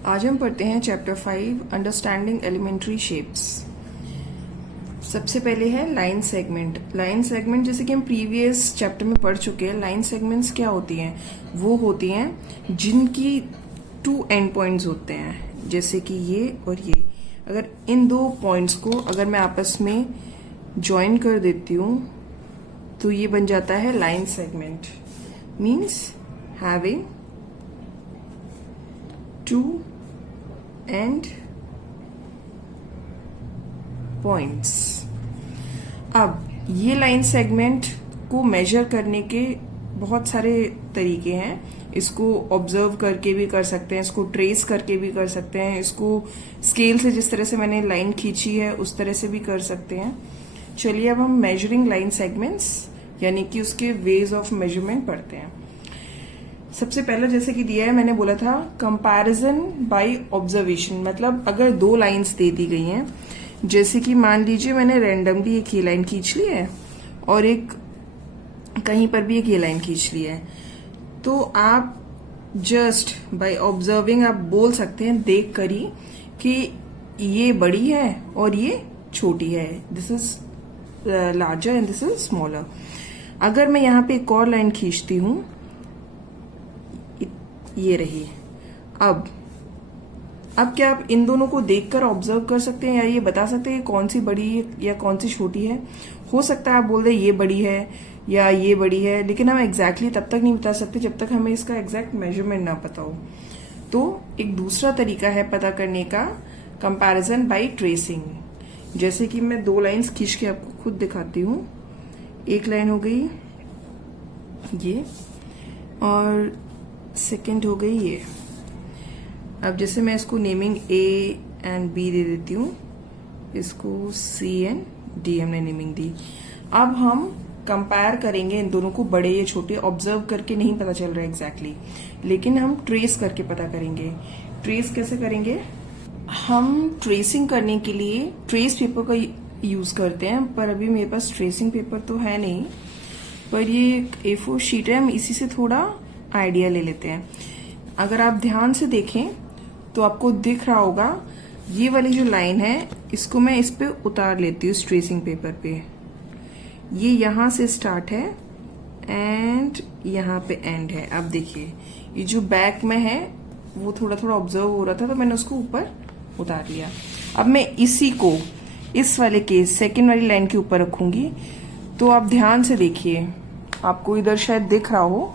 आज हम पढ़ते हैं चैप्टर 5 अंडरस्टैंडिंग एलिमेंट्री शेप्स। सबसे पहले है लाइन सेगमेंट। लाइन सेगमेंट जैसे कि हम प्रीवियस चैप्टर में पढ़ चुके हैं, लाइन सेगमेंट्स क्या होती हैं? वो होती हैं जिनकी 2 एंड पॉइंट्स होते हैं, जैसे कि ये और ये। अगर इन 2 पॉइंट्स को अगर मैं आपस में ज्वाइन कर देती हूँ तो ये बन जाता है line segment. Means having 2 and points. अब ये लाइन सेगमेंट को मेजर करने के बहुत सारे तरीके हैं। इसको ऑब्जर्व करके भी कर सकते हैं, इसको ट्रेस करके भी कर सकते हैं, इसको स्केल से जिस तरह से मैंने लाइन खींची है उस तरह से भी कर सकते हैं। चलिए अब हम मेजरिंग लाइन सेगमेंट्स यानी कि उसके वेज ऑफ मेजरमेंट पढ़ते हैं। सबसे पहले जैसे कि दिया है, मैंने बोला था कंपैरिजन बाय ऑब्जर्वेशन। मतलब अगर 2 लाइंस दे दी गई हैं, जैसे कि मान लीजिए मैंने रैंडमली एक ये लाइन खींच ली है और एक कहीं पर भी एक ये लाइन खींच ली है, तो आप जस्ट बाय ऑब्जर्विंग आप बोल सकते हैं देख कर ही कि ये बड़ी है और ये छोटी है। This is larger and this is smaller. अगर मैं यहाँ पे एक और लाइन खींचती हूं, ये रही। अब क्या आप इन दोनों को देखकर ऑब्जर्व कर सकते हैं या ये बता सकते हैं कौन सी बड़ी है या कौन सी छोटी है? हो सकता है आप बोल दें ये बड़ी है या ये बड़ी है, लेकिन हम एग्जैक्टली तब तक नहीं बता सकते जब तक हमें इसका एग्जैक्ट मेजरमेंट ना पता हो। तो एक दूसरा तरीका है पता करने का, कंपैरिजन बाय ट्रेसिंग। जैसे कि मैं 2 लाइंस खींच के आपको खुद दिखाती हूँ। एक लाइन हो गई ये और सेकेंड हो गई ये। अब जैसे मैं इसको नेमिंग A एंड B दे देती हूँ, इसको C एंड D हमने नेमिंग दी। अब हम कंपेयर करेंगे इन दोनों को, बड़े या छोटे ऑब्जर्व करके नहीं पता चल रहा है एग्जैक्टली, लेकिन हम ट्रेस करके पता करेंगे। ट्रेस कैसे करेंगे? हम ट्रेसिंग करने के लिए ट्रेस पेपर का यूज करते हैं, पर अभी मेरे पास ट्रेसिंग पेपर तो है नहीं, पर ये A4 शीट है, हम इसी से थोड़ा आइडिया ले लेते हैं। अगर आप ध्यान से देखें तो आपको दिख रहा होगा ये वाली जो लाइन है, इसको मैं इस पे उतार लेती हूँ ट्रेसिंग पेपर पे। ये यहां से स्टार्ट है एंड यहाँ पे एंड है। अब देखिए ये जो बैक में है वो थोड़ा थोड़ा ऑब्जर्व हो रहा था, तो मैंने उसको ऊपर उतार लिया। अब मैं इसी को इस वाले के सेकेंड वाली लाइन के ऊपर रखूंगी, तो आप ध्यान से देखिए, आपको इधर शायद दिख रहा हो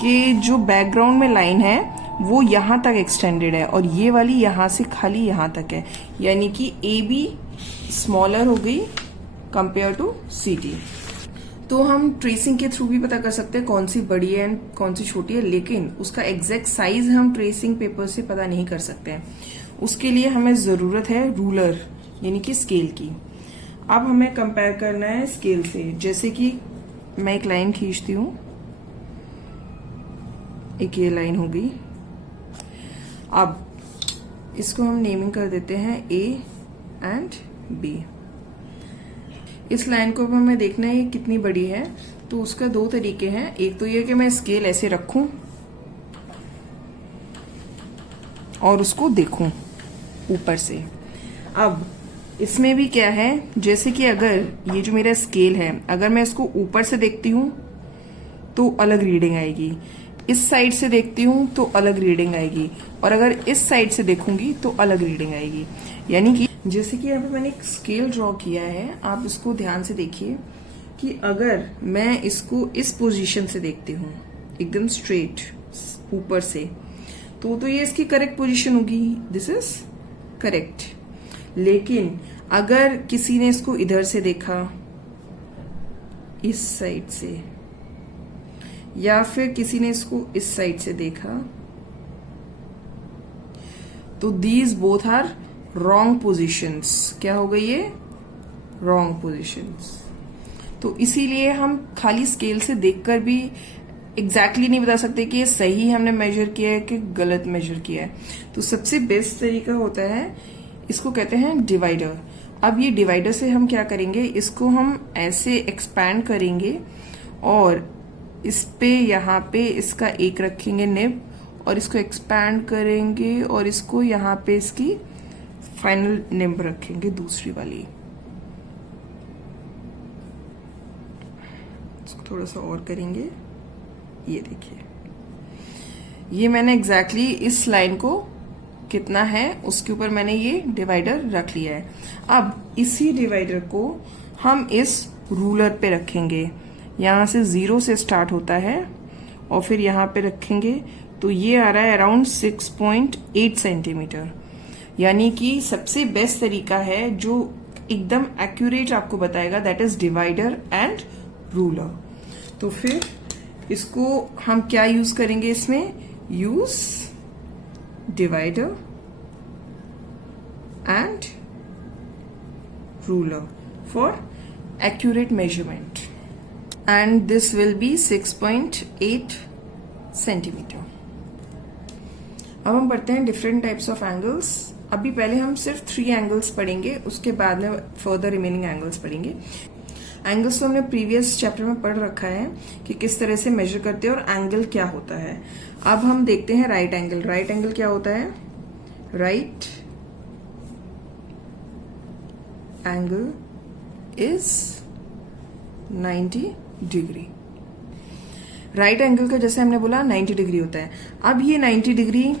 कि जो बैकग्राउंड में लाइन है वो यहां तक एक्सटेंडेड है और ये वाली यहां से खाली यहां तक है, यानी कि AB स्मॉलर हो गई कंपेयर टू CD। तो हम ट्रेसिंग के थ्रू भी पता कर सकते हैं कौन सी बड़ी है एंड कौन सी छोटी है, लेकिन उसका एग्जैक्ट साइज हम ट्रेसिंग पेपर से पता नहीं कर सकते हैं। उसके लिए हमें जरूरत है रूलर यानी कि स्केल की। अब हमें कंपेयर करना है स्केल से। जैसे कि मैं एक लाइन खींचती हूं, एक ये लाइन हो गई। अब इसको हम नेमिंग कर देते हैं A एंड B। इस लाइन को अब हमें देखना है ये कितनी बड़ी है, तो उसका 2 तरीके हैं। एक तो ये कि मैं स्केल ऐसे रखूं और उसको देखूं ऊपर से। अब इसमें भी क्या है, जैसे कि अगर ये जो मेरा स्केल है, अगर मैं इसको ऊपर से देखती हूं तो अलग रीडिंग आएगी, इस साइड से देखती हूं तो अलग रीडिंग आएगी, और अगर इस साइड से देखूंगी तो अलग रीडिंग आएगी। यानी कि जैसे कि यहाँ पे मैंने एक स्केल ड्रॉ किया है, आप इसको ध्यान से देखिए कि अगर मैं इसको इस पोजीशन से देखती हूँ एकदम स्ट्रेट ऊपर से, तो ये इसकी करेक्ट पोजीशन होगी, दिस इज करेक्ट। लेकिन अगर किसी ने इसको इधर से देखा, इस साइड से, या फिर किसी ने इसको इस साइड से देखा, तो these both are wrong positions. क्या हो गई ये? Wrong positions. तो इसीलिए हम खाली स्केल से देखकर भी एग्जैक्टली नहीं बता सकते कि ये सही हमने मेजर किया है कि गलत मेजर किया है। तो सबसे बेस्ट तरीका होता है, इसको कहते हैं डिवाइडर। अब ये डिवाइडर से हम क्या करेंगे, इसको हम ऐसे एक्सपैंड करेंगे और इस पे यहाँ पे इसका एक रखेंगे निब और इसको एक्सपैंड करेंगे और इसको यहाँ पे इसकी फाइनल नंबर रखेंगे दूसरी वाली। इसको थोड़ा सा और करेंगे, ये देखिए ये मैंने एग्जैक्टली इस लाइन को कितना है उसके ऊपर मैंने ये डिवाइडर रख लिया है। अब इसी डिवाइडर को हम इस रूलर पे रखेंगे, यहां से 0 से स्टार्ट होता है और फिर यहाँ पे रखेंगे तो ये आ रहा है अराउंड 6.8 सेंटीमीटर। यानी कि सबसे बेस्ट तरीका है जो एकदम एक्यूरेट आपको बताएगा, that is divider and ruler. तो फिर इसको हम क्या यूज करेंगे, इसमें use divider and ruler for accurate measurement, and this will be 6.8 centimeter. अब हम पढ़ते हैं डिफरेंट टाइप्स ऑफ एंगल्स। अभी पहले हम सिर्फ 3 एंगल्स पढ़ेंगे, उसके बाद में फर्दर रिमेनिंग एंगल्स पढ़ेंगे। एंगल्स तो हमने प्रीवियस चैप्टर में पढ़ रखा है कि किस तरह से मेजर करते हैं और एंगल क्या होता है। अब हम देखते हैं राइट एंगल। राइट एंगल क्या होता है, right angle is 90 degree. Right angle का जैसे हमने बोला 90 डिग्री होता है। अब ये 90 डिग्री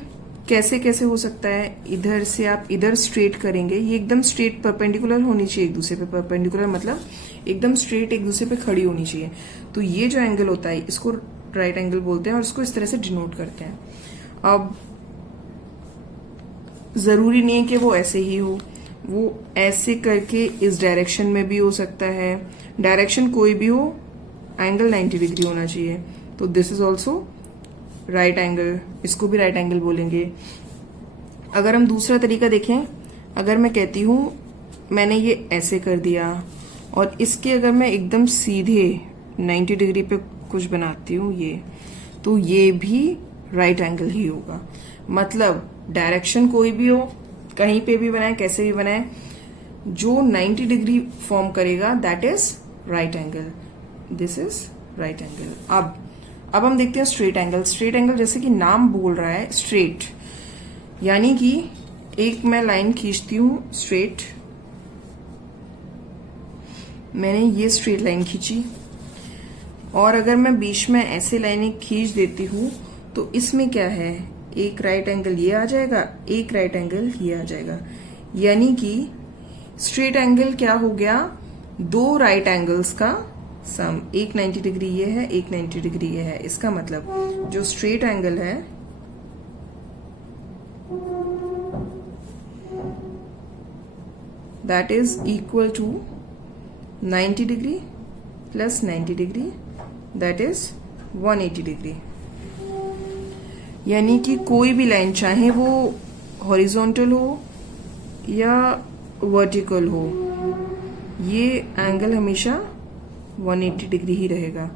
कैसे कैसे हो सकता है, इधर से आप इधर स्ट्रेट करेंगे, ये एकदम स्ट्रेट परपेंडिकुलर होनी चाहिए एक दूसरे पे। परपेंडिकुलर मतलब एकदम स्ट्रेट एक दूसरे पे खड़ी होनी चाहिए। तो ये जो एंगल होता है इसको राइट एंगल बोलते हैं और इसको इस तरह से डिनोट करते हैं। अब जरूरी नहीं है कि वो ऐसे ही हो, वो ऐसे करके इस डायरेक्शन में भी हो सकता है। डायरेक्शन कोई भी हो, एंगल 90 डिग्री होना चाहिए। तो this is also right angle, इसको भी राइट एंगल बोलेंगे। अगर हम दूसरा तरीका देखें, अगर मैं कहती हूं मैंने ये ऐसे कर दिया और इसके अगर मैं एकदम सीधे 90 डिग्री पे कुछ बनाती हूँ ये, तो ये भी राइट एंगल ही होगा। मतलब डायरेक्शन कोई भी हो, कहीं पे भी बनाए, कैसे भी बनाए, जो 90 डिग्री फॉर्म करेगा that is right angle. This is right angle. अब हम देखते हैं स्ट्रेट एंगल। स्ट्रेट एंगल जैसे कि नाम बोल रहा है स्ट्रेट, यानी कि एक मैं लाइन खींचती हूं स्ट्रेट, मैंने ये स्ट्रेट लाइन खींची और अगर मैं बीच में ऐसे लाइनें खींच देती हूं तो इसमें क्या है, एक राइट एंगल ये आ जाएगा, एक राइट एंगल ये आ जाएगा। यानी कि स्ट्रेट एंगल क्या हो गया, 2 राइट एंगल्स का सम। एक 90 डिग्री ये है, एक 90 डिग्री ये है। इसका मतलब जो स्ट्रेट एंगल है that is equal to 90 degree plus 90 degree, that is 180 degree. यानी कि कोई भी लाइन, चाहे वो हॉरिजॉन्टल हो या वर्टिकल हो, ये एंगल हमेशा 180 डिग्री ही रहेगा।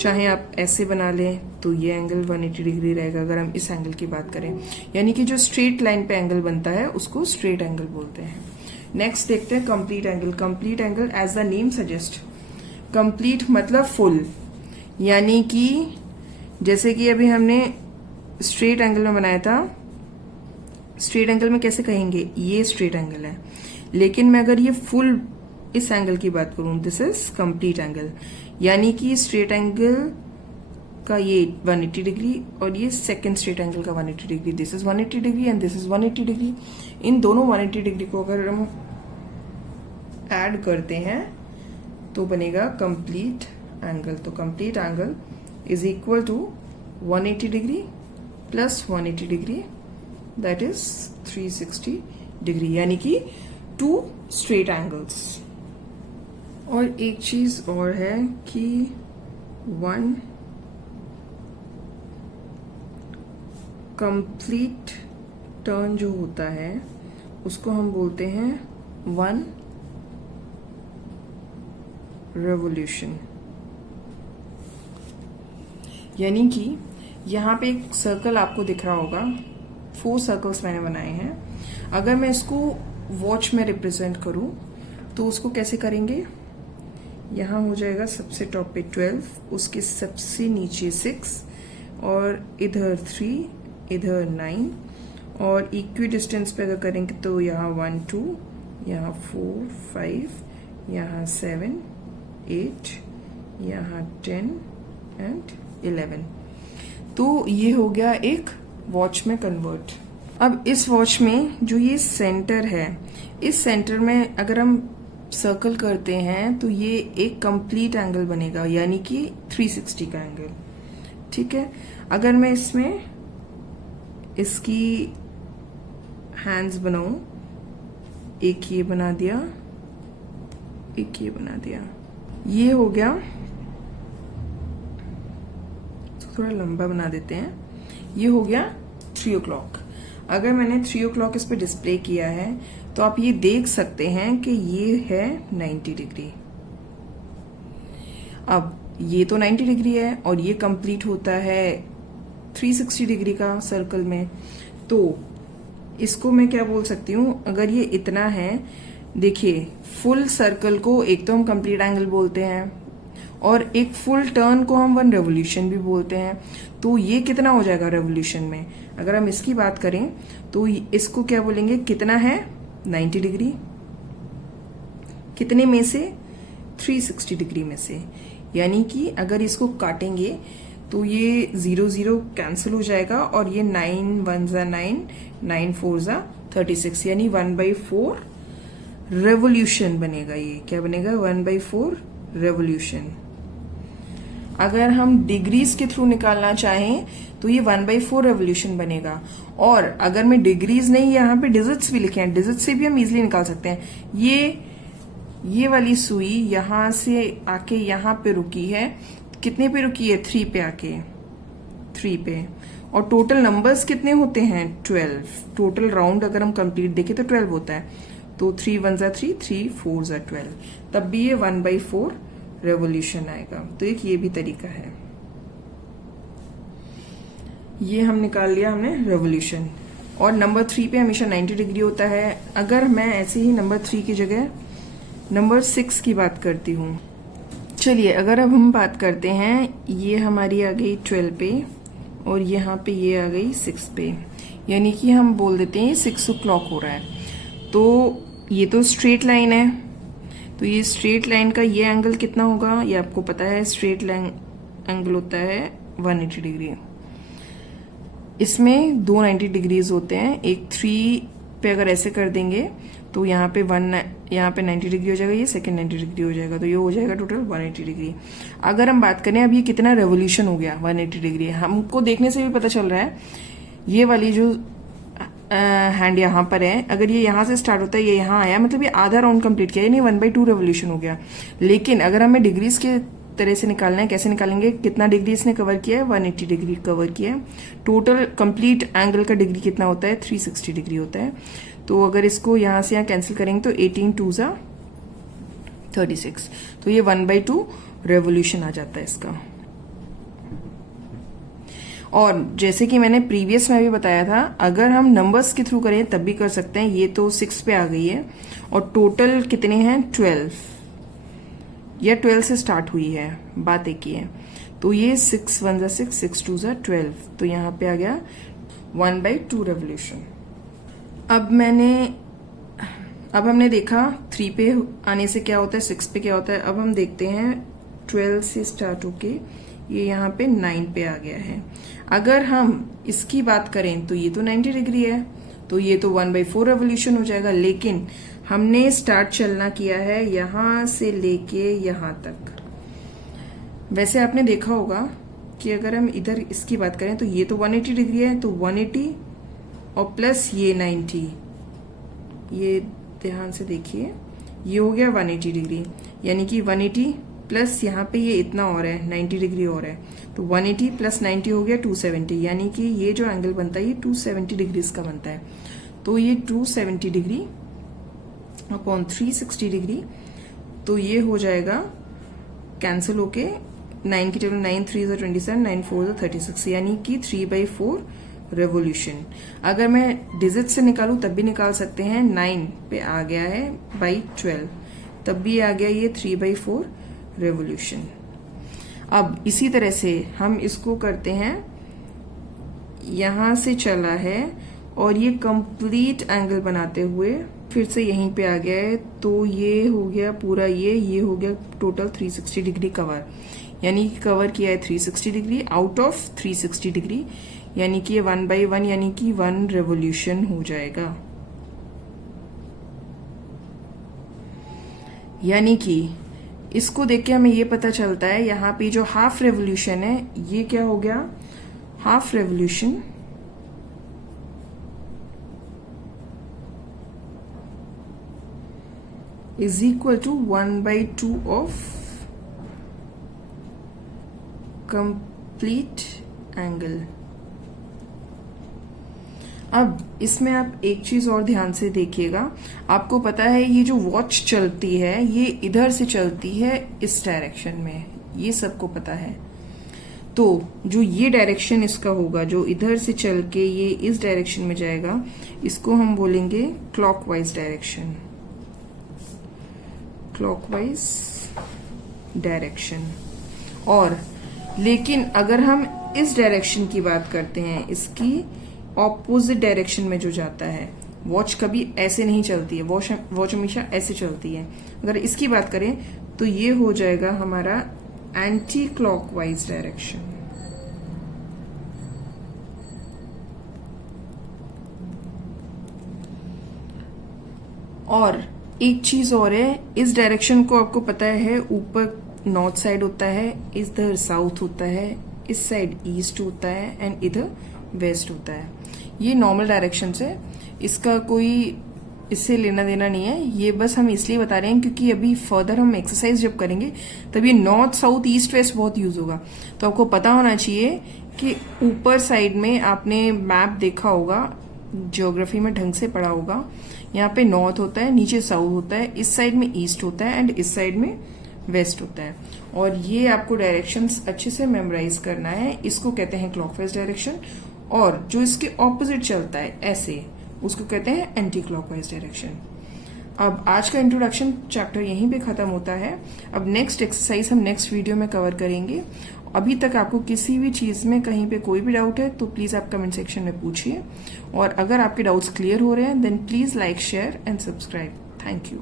चाहे आप ऐसे बना लें तो ये एंगल 180 डिग्री रहेगा अगर हम इस एंगल की बात करें। यानी कि जो स्ट्रेट लाइन पे एंगल बनता है उसको स्ट्रेट एंगल बोलते हैं। नेक्स्ट देखते हैं complete angle. Complete angle as the name suggest, complete मतलब फुल। यानी कि जैसे कि अभी हमने स्ट्रेट एंगल में बनाया था, स्ट्रेट एंगल में कैसे कहेंगे, ये स्ट्रेट एंगल है, लेकिन मैं अगर ये फुल इस एंगल की बात करूं, दिस इज कंप्लीट एंगल। यानी कि स्ट्रेट एंगल का ये 180 डिग्री और ये सेकंड स्ट्रेट एंगल का 180 degree, this is 180 degree and this is 180 degree. इन दोनों 180 डिग्री को अगर हम ऐड करते हैं तो बनेगा कंप्लीट एंगल। तो complete angle is equal to 180 degree plus 180 degree, that is 360 degree. यानी कि 2 स्ट्रेट एंगल्स। और एक चीज और है कि 1 कंप्लीट टर्न जो होता है उसको हम बोलते हैं 1 रेवोल्यूशन। यानी कि यहाँ पे एक सर्कल आपको दिख रहा होगा, 4 सर्कल्स मैंने बनाए हैं। अगर मैं इसको वॉच में रिप्रेजेंट करूं तो उसको कैसे करेंगे, यहाँ हो जाएगा सबसे टॉप पे 12, उसके सबसे नीचे 6 और इधर 3 इधर 9, और इक्वी डिस्टेंस पे अगर करेंगे तो यहाँ 1 2, यहाँ 4 5, यहाँ 7 8, यहाँ 10 एंड 11। तो ये हो गया एक वॉच में कन्वर्ट। अब इस वॉच में जो ये सेंटर है, इस सेंटर में अगर हम सर्कल करते हैं तो ये एक कंप्लीट एंगल बनेगा, यानी कि 360 का एंगल। ठीक है, अगर मैं इसमें इसकी हैंड्स बनाऊं, एक ये बना दिया, एक ये बना दिया, ये हो गया। तो थोड़ा लंबा बना देते हैं, ये हो गया 3 o'clock। अगर मैंने 3 o'clock इस पे डिस्प्ले किया है तो आप ये देख सकते हैं कि ये है 90 डिग्री। अब ये तो 90 डिग्री है और ये कंप्लीट होता है 360 डिग्री का सर्कल में। तो इसको मैं क्या बोल सकती हूँ, अगर ये इतना है, देखिए फुल सर्कल को एक तो हम कंप्लीट एंगल बोलते हैं और एक फुल टर्न को हम 1 रेवोल्यूशन भी बोलते हैं। तो ये कितना हो जाएगा रेवोल्यूशन में, अगर हम इसकी बात करें तो इसको क्या बोलेंगे, कितना है 90 डिग्री, कितने में से 360 डिग्री में से। यानी कि अगर इसको काटेंगे तो ये 0 0 कैंसिल हो जाएगा और ये 9 1 जा 9, 9 4 जा 36, यानी 1/4 रेवोल्यूशन बनेगा। ये क्या बनेगा, 1/4 रेवोल्यूशन। अगर हम डिग्रीज के थ्रू निकालना चाहें तो ये 1/4 रेवोल्यूशन बनेगा। और अगर मैं डिग्रीज नहीं, यहाँ पे डिजिट्स भी लिखे हैं, डिजिट से भी हम इजिली निकाल सकते हैं। ये वाली सुई यहां से आके यहाँ पे रुकी है, कितने पे रुकी है, 3 पे आके, 3 पे। और टोटल नंबर्स कितने होते हैं, 12। टोटल राउंड अगर हम कंप्लीट देखें तो 12 होता है। तो 3 1 जा 3, 3 4 जा 12, तब भी ये 1/4 रेवोल्यूशन आएगा। तो एक ये भी तरीका है। ये हम निकाल लिया हमने रेवोल्यूशन। और नंबर 3 पे हमेशा 90 डिग्री होता है। अगर मैं ऐसे ही नंबर 3 की जगह नंबर 6 की बात करती हूँ, चलिए अगर अब हम बात करते हैं, ये हमारी आ गई 12 पे और यहाँ पे ये आ गई 6 पे, यानी कि हम बोल देते हैं 6 o'clock हो रहा है। तो ये तो स्ट्रेट लाइन है, तो ये स्ट्रेट लाइन का ये एंगल कितना होगा, ये आपको पता है, स्ट्रेट लाइन एंगल होता है 180 डिग्री। इसमें 2 90 डिग्रीज होते हैं, एक 3 पे अगर ऐसे कर देंगे तो यहाँ पे 90 डिग्री हो जाएगा, ये सेकंड 90 डिग्री हो जाएगा, तो ये हो जाएगा टोटल 180 डिग्री। अगर हम बात करें अब ये कितना रेवोल्यूशन हो गया, 180 डिग्री, हमको देखने से भी पता चल रहा है। ये वाली जो हैंड यहाँ पर है, अगर ये यहाँ से स्टार्ट होता है, ये यहाँ आया, मतलब ये आधा राउंड कंप्लीट किया, यानी 1/2 रेवोल्यूशन हो गया। लेकिन अगर हमें डिग्रीज के तरह से निकालना है, कैसे निकालेंगे, कितना डिग्री इसने कवर किया है, 180 डिग्री कवर किया है। टोटल कंप्लीट एंगल का डिग्री कितना होता है, 360 डिग्री होता है। तो अगर इसको यहाँ से यहाँ कैंसिल करेंगे तो 18 2 जा 36, तो ये 1/2 रेवोल्यूशन आ जाता है इसका। और जैसे कि मैंने प्रीवियस में भी बताया था, अगर हम नंबर्स के थ्रू करें तब भी कर सकते हैं। ये तो 6 पे आ गई है और टोटल कितने हैं, 12, या 12 से स्टार्ट हुई है, बात एक ही है। तो ये 6 1 जा 6, 6 2 जा 12, तो यहाँ पे आ गया 1/2 रेवोल्यूशन। अब हमने देखा 3 पे आने से क्या होता है, 6 पे क्या होता है। अब हम देखते हैं 12 से स्टार्ट होके ये यहाँ पे 9 पे आ गया है। अगर हम इसकी बात करें तो ये तो 90 डिग्री है, तो ये तो 1/4 रेवोल्यूशन हो जाएगा। लेकिन हमने स्टार्ट चलना किया है यहां से लेके यहां तक। वैसे आपने देखा होगा कि अगर हम इधर इसकी बात करें तो ये तो 180 डिग्री है, तो 180 और प्लस ये 90, ये ध्यान से देखिए, ये हो गया 180 डिग्री, यानी कि 180 प्लस यहाँ पे ये इतना और है 90 डिग्री और है, तो 180 प्लस 90 हो गया 270, यानी कि ये जो एंगल बनता है ये 270 डिग्रीज का बनता है। तो ये 270 डिग्री अपॉन 360 डिग्री, तो ये हो जाएगा कैंसिल होके 9 की टेबल 9 3 जा 27, 9 4 जा 36, यानी कि 3/4 रेवोल्यूशन। अगर मैं डिजिट से निकालूं तब भी निकाल सकते हैं, 9 पे आ गया है बाई 12, तब भी आ गया ये 3/4 रेवोल्यूशन। अब इसी तरह से हम इसको करते हैं, यहाँ से चला है और ये कंप्लीट एंगल बनाते हुए फिर से यहीं पे आ गया है, तो ये हो गया पूरा, ये हो गया टोटल 360 डिग्री कवर, यानी कि कवर किया है 360 डिग्री आउट ऑफ 360 डिग्री, यानी कि ये 1 by 1 यानी कि 1 रेवोल्यूशन हो जाएगा। यानी कि इसको देख के हमें ये पता चलता है यहाँ पे जो हाफ रेवोल्यूशन है ये क्या हो गया, half revolution is equal to 1 by 2 of complete angle। अब इसमें आप एक चीज और ध्यान से देखिएगा, आपको पता है ये जो वॉच चलती है ये इधर से चलती है इस डायरेक्शन में, ये सबको पता है। तो जो ये डायरेक्शन इसका होगा, जो इधर से चल के ये इस डायरेक्शन में जाएगा, इसको हम बोलेंगे क्लॉकवाइज डायरेक्शन, क्लॉकवाइज डायरेक्शन। और लेकिन अगर हम इस डायरेक्शन की बात करते हैं, इसकी ऑपोजिट डायरेक्शन में जो जाता है, वॉच कभी ऐसे नहीं चलती है, वॉच हमेशा ऐसे चलती है। अगर इसकी बात करें तो ये हो जाएगा हमारा एंटी क्लॉकवाइज डायरेक्शन। और एक चीज और है, इस डायरेक्शन को आपको पता है ऊपर नॉर्थ साइड होता है, इधर साउथ होता है, इस साइड ईस्ट होता है एंड इधर वेस्ट होता है। ये नॉर्मल डायरेक्शन है, इसका कोई इससे लेना देना नहीं है, ये बस हम इसलिए बता रहे हैं क्योंकि अभी फर्दर हम एक्सरसाइज जब करेंगे तब ये नॉर्थ साउथ ईस्ट वेस्ट बहुत यूज होगा। तो आपको पता होना चाहिए कि ऊपर साइड में आपने मैप देखा होगा, ज्योग्राफी में ढंग से पढ़ा होगा, यहाँ पे नॉर्थ होता है, नीचे साउथ होता है, इस साइड में ईस्ट होता है एंड इस साइड में वेस्ट होता है। और ये आपको डायरेक्शंस अच्छे से मेमोराइज करना है, इसको कहते हैं क्लॉकवाइज डायरेक्शन। और जो इसके ऑपोजिट चलता है ऐसे, उसको कहते हैं एंटी क्लॉकवाइज डायरेक्शन। अब आज का इंट्रोडक्शन चैप्टर यहीं पे खत्म होता है। अब नेक्स्ट एक्सरसाइज हम नेक्स्ट वीडियो में कवर करेंगे। अभी तक आपको किसी भी चीज में कहीं पे कोई भी डाउट है तो प्लीज आप कमेंट सेक्शन में पूछिए, और अगर आपके डाउट्स क्लियर हो रहे हैं then please like share and subscribe. Thank you.